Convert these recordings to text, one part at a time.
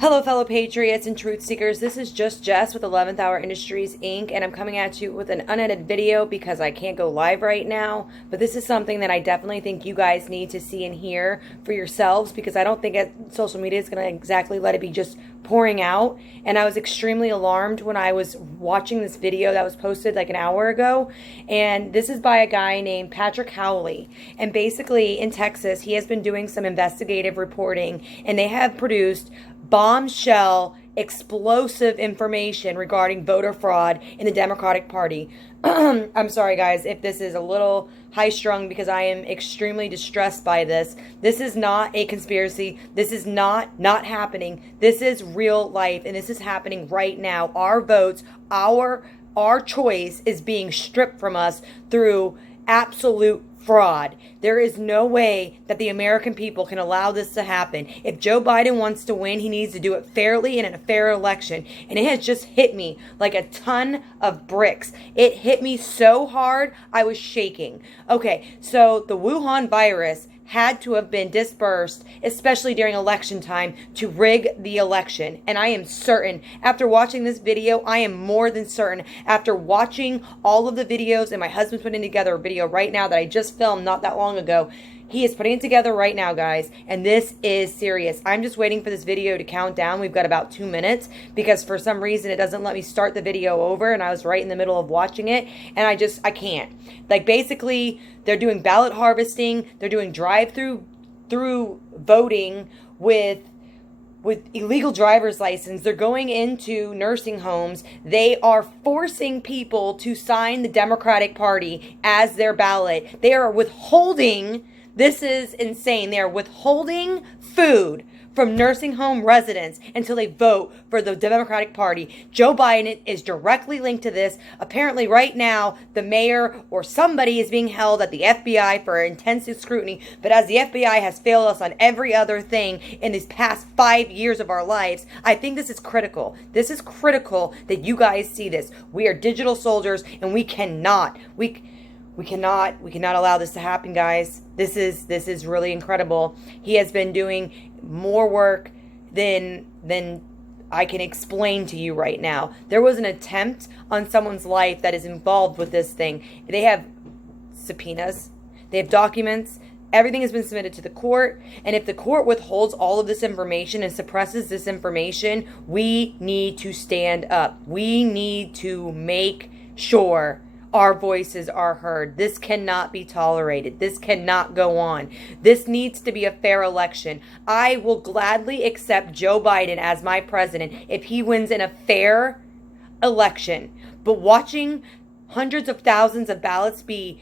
Hello, fellow Patriots and Truth Seekers. This is just Jess with 11th Hour Industries, Inc., and I'm coming at you with an unedited video because I can't go live right now, but this is something that I definitely think you guys need to see and hear for yourselves because I don't think social media is going to exactly let it be just pouring out, and I was extremely alarmed when I was watching this video that was posted like an hour ago, and this is by a guy named Patrick Howley, and basically in Texas, he has been doing some investigative reporting, and they have produced bombshell, explosive information regarding voter fraud in the Democratic Party. I'm sorry, guys, if this is a little high-strung because I am extremely distressed by this. This is not a conspiracy. This is not happening. This is real life, and this is happening right now. Our votes, our choice is being stripped from us through absolute fraud. There is no way that the American people can allow this to happen. If Joe Biden wants to win, he needs to do it fairly and in a fair election. And it has just hit me like a ton of bricks. It hit me so hard, I was shaking. Okay, so the Wuhan virus had to have been dispersed, especially during election time, to rig the election. And I am certain, after watching this video, I am more than certain, after watching all of the videos, and my husband's putting together a video right now that I just filmed not that long ago. He is putting it together right now, guys, and this is serious. I'm just waiting for this video to count down. We've got about 2 minutes because for some reason it doesn't let me start the video over, and I was right in the middle of watching it, and I can't. Like, basically, they're doing ballot harvesting, they're doing drive-through voting with illegal driver's license. They're going into nursing homes. They are forcing people to sign the Democratic Party as their ballot. They are withholding, this is insane, they are withholding food from nursing home residents until they vote for the Democratic Party. Joe Biden is directly linked to this. Apparently right now, the mayor or somebody is being held at the FBI for intensive scrutiny. But as the FBI has failed us on every other thing in these past 5 years of our lives, I think this is critical. This is critical that you guys see this. We are digital soldiers, and we cannot allow this to happen, guys. This is really incredible. He has been doing more work than I can explain to you right now. There was an attempt on someone's life that is involved with this thing. They have subpoenas. They have documents. Everything has been submitted to the court. And if the court withholds all of this information and suppresses this information, we need to stand up. We need to make sure our voices are heard. This cannot be tolerated. This cannot go on. This needs to be a fair election. I will gladly accept Joe Biden as my president if he wins in a fair election. But watching hundreds of thousands of ballots be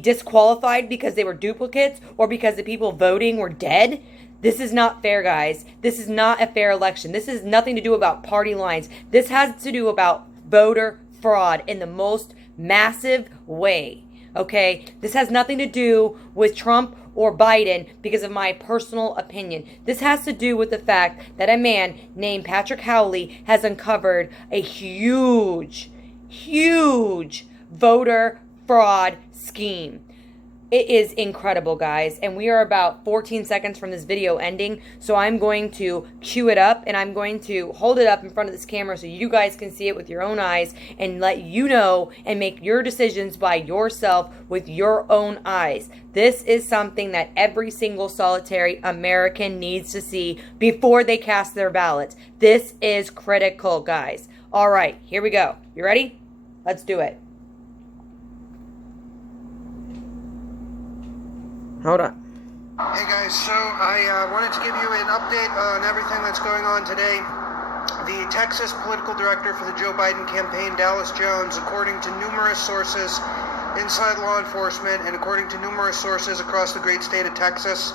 disqualified because they were duplicates or because the people voting were dead, this is not fair, guys. This is not a fair election. This has nothing to do about party lines. This has to do about voter fraud in the most massive way. Okay, this has nothing to do with Trump or Biden because of my personal opinion. This has to do with the fact that a man named Patrick Howley has uncovered a huge voter fraud scheme. It is incredible, guys, and we are about 14 seconds from this video ending, so I'm going to cue it up, and I'm going to hold it up in front of this camera so you guys can see it with your own eyes and let you know and make your decisions by yourself with your own eyes. This is something that every single solitary American needs to see before they cast their ballots. This is critical, guys. All right, here we go. You ready? Let's do it. Hold on. Hey guys, so I wanted to give you an update on everything that's going on today. The Texas political director for the Joe Biden campaign, Dallas Jones, according to numerous sources inside law enforcement and according to numerous sources across the great state of Texas,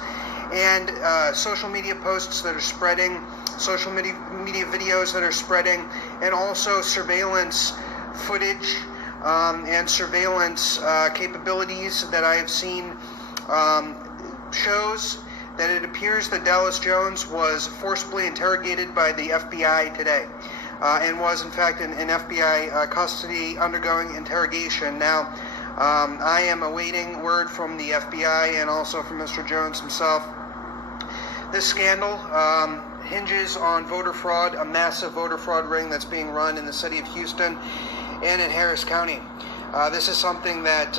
and social media posts that are spreading, social media videos that are spreading, and also surveillance footage and surveillance capabilities that I have seen shows that it appears that Dallas Jones was forcibly interrogated by the FBI today and was in fact in FBI custody undergoing interrogation. Now, I am awaiting word from the FBI and also from Mr. Jones himself. This scandal hinges on voter fraud, a massive voter fraud ring that's being run in the city of Houston and in Harris County. This is something that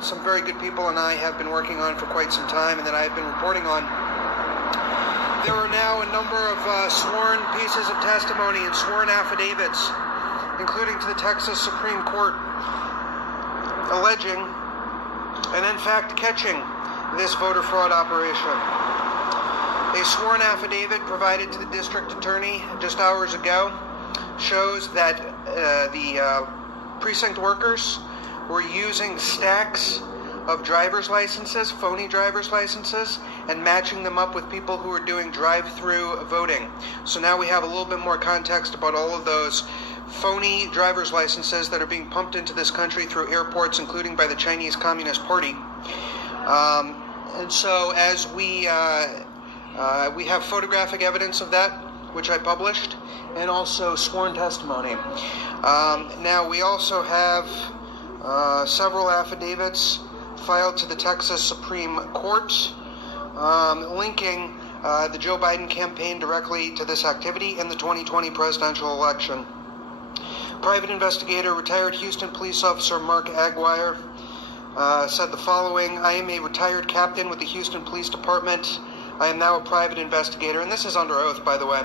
some very good people and I have been working on for quite some time, and that I've been reporting on. There are now a number of sworn pieces of testimony and sworn affidavits, including to the Texas Supreme Court, alleging and in fact catching this voter fraud operation. A sworn affidavit provided to the district attorney just hours ago shows that the precinct workers were using stacks of driver's licenses, phony driver's licenses, and matching them up with people who are doing drive-through voting. So now we have a little bit more context about all of those phony driver's licenses that are being pumped into this country through airports, including by the Chinese Communist Party. And so as we have photographic evidence of that, which I published, and also sworn testimony. Now we also have several affidavits filed to the Texas Supreme Court linking the Joe Biden campaign directly to this activity in the 2020 presidential election. Private investigator, retired Houston police officer Mark Aguirre said the following: "I am a retired captain with the Houston Police Department. I am now a private investigator," and this is under oath, by the way.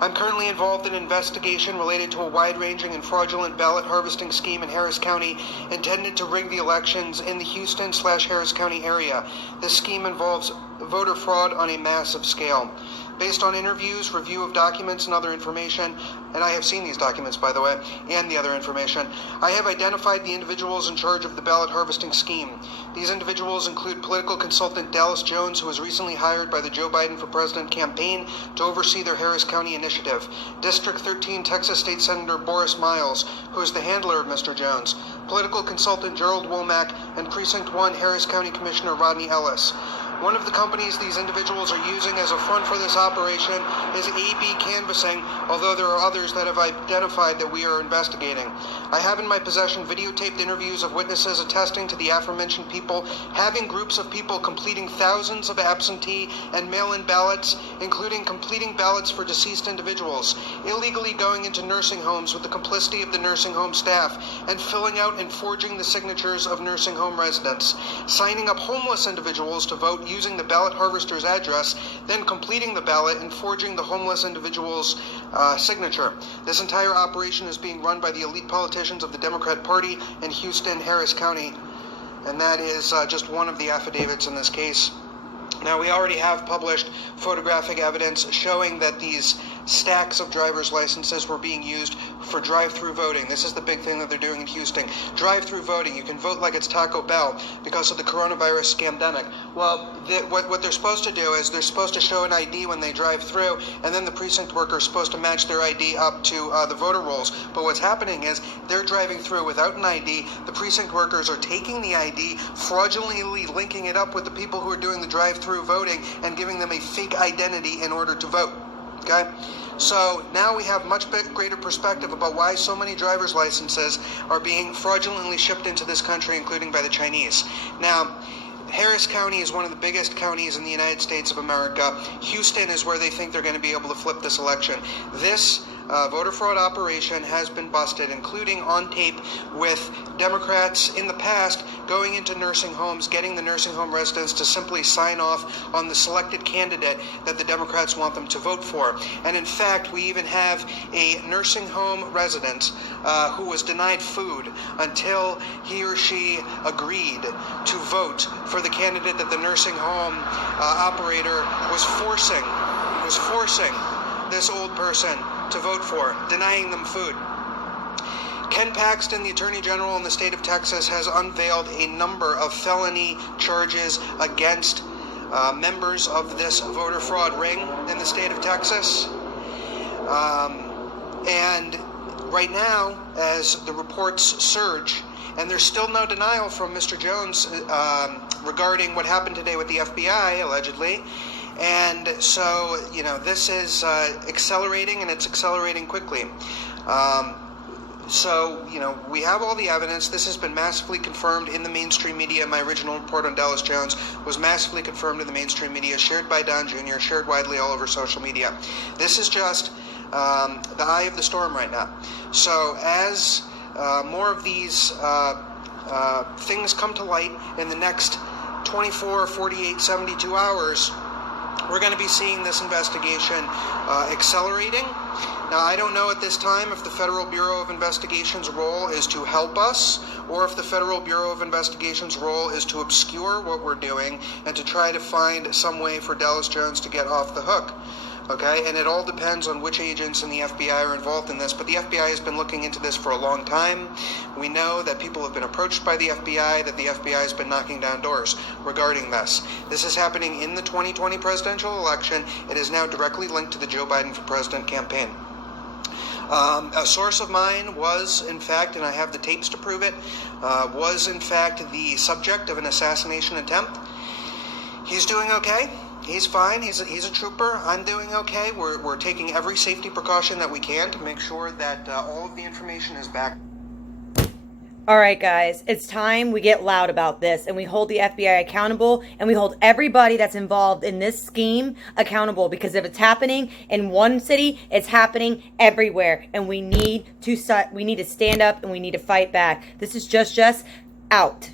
"I'm currently involved in an investigation related to a wide-ranging and fraudulent ballot harvesting scheme in Harris County intended to rig the elections in the Houston/Harris County area. This scheme involves voter fraud on a massive scale. Based on interviews, review of documents, and other information," and I have seen these documents, by the way, and the other information, "I have identified the individuals in charge of the ballot harvesting scheme. These individuals include political consultant Dallas Jones, who was recently hired by the Joe Biden for President campaign to oversee their Harris County initiative; District 13 Texas State Senator Boris Miles, who is the handler of Mr. Jones; political consultant Gerald Womack; and Precinct 1 Harris County Commissioner Rodney Ellis. One of the companies these individuals are using as a front for this operation is AB Canvassing, although there are others that have identified that we are investigating. I have in my possession videotaped interviews of witnesses attesting to the aforementioned people having groups of people completing thousands of absentee and mail-in ballots, including completing ballots for deceased individuals, illegally going into nursing homes with the complicity of the nursing home staff, and filling out and forging the signatures of nursing home residents, signing up homeless individuals to vote using the ballot harvester's address, then completing the ballot and forging the homeless individual's signature. This entire operation is being run by the elite politicians of the Democrat Party in Houston, Harris County." And that is just one of the affidavits in this case. Now, we already have published photographic evidence showing that these stacks of driver's licenses were being used for drive-through voting. This is the big thing that they're doing in Houston. Drive-through voting. You can vote like it's Taco Bell because of the coronavirus scamdemic. Well, what they're supposed to do is they're supposed to show an ID when they drive through, and then the precinct worker is supposed to match their ID up to the voter rolls. But what's happening is they're driving through without an ID. The precinct workers are taking the ID, fraudulently linking it up with the people who are doing the drive-through voting, and giving them a fake identity in order to vote. Okay? So now we have much greater perspective about why so many driver's licenses are being fraudulently shipped into this country, including by the Chinese. Now, Harris County is one of the biggest counties in the United States of America. Houston is where they think they're going to be able to flip this election. This voter fraud operation has been busted, including on tape with Democrats in the past going into nursing homes, getting the nursing home residents to simply sign off on the selected candidate that the Democrats want them to vote for. And in fact, we even have a nursing home resident who was denied food until he or she agreed to vote for the candidate that the nursing home operator was forcing this old person to vote for, denying them food. Ken Paxton, the Attorney General in the state of Texas, has unveiled a number of felony charges against members of this voter fraud ring in the state of Texas. And right now, as the reports surge, and there's still no denial from Mr. Jones regarding what happened today with the FBI, allegedly. And so, this is accelerating, and it's accelerating quickly. So, we have all the evidence. This has been massively confirmed in the mainstream media. My original report on Dallas Jones was massively confirmed in the mainstream media, shared by Don Jr., shared widely all over social media. This is just the eye of the storm right now. So as more of these things come to light in the next 24, 48, 72 hours, we're going to be seeing this investigation accelerating. Now, I don't know at this time if the Federal Bureau of Investigation's role is to help us, or if the Federal Bureau of Investigation's role is to obscure what we're doing and to try to find some way for Dallas Jones to get off the hook. Okay, and it all depends on which agents in the FBI are involved in this, but the FBI has been looking into this for a long time. We know that people have been approached by the FBI, that the FBI has been knocking down doors regarding this. This is happening in the 2020 presidential election. It is now directly linked to the Joe Biden for President campaign. A source of mine was, in fact, and I have the tapes to prove it, was, in fact, the subject of an assassination attempt. He's doing okay. He's fine. He's a trooper. I'm doing okay. We're taking every safety precaution that we can to make sure that all of the information is back. All right, guys, it's time we get loud about this and we hold the FBI accountable and we hold everybody that's involved in this scheme accountable, because if it's happening in one city, it's happening everywhere, and we need to stand up and we need to fight back. This is just out.